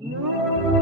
Música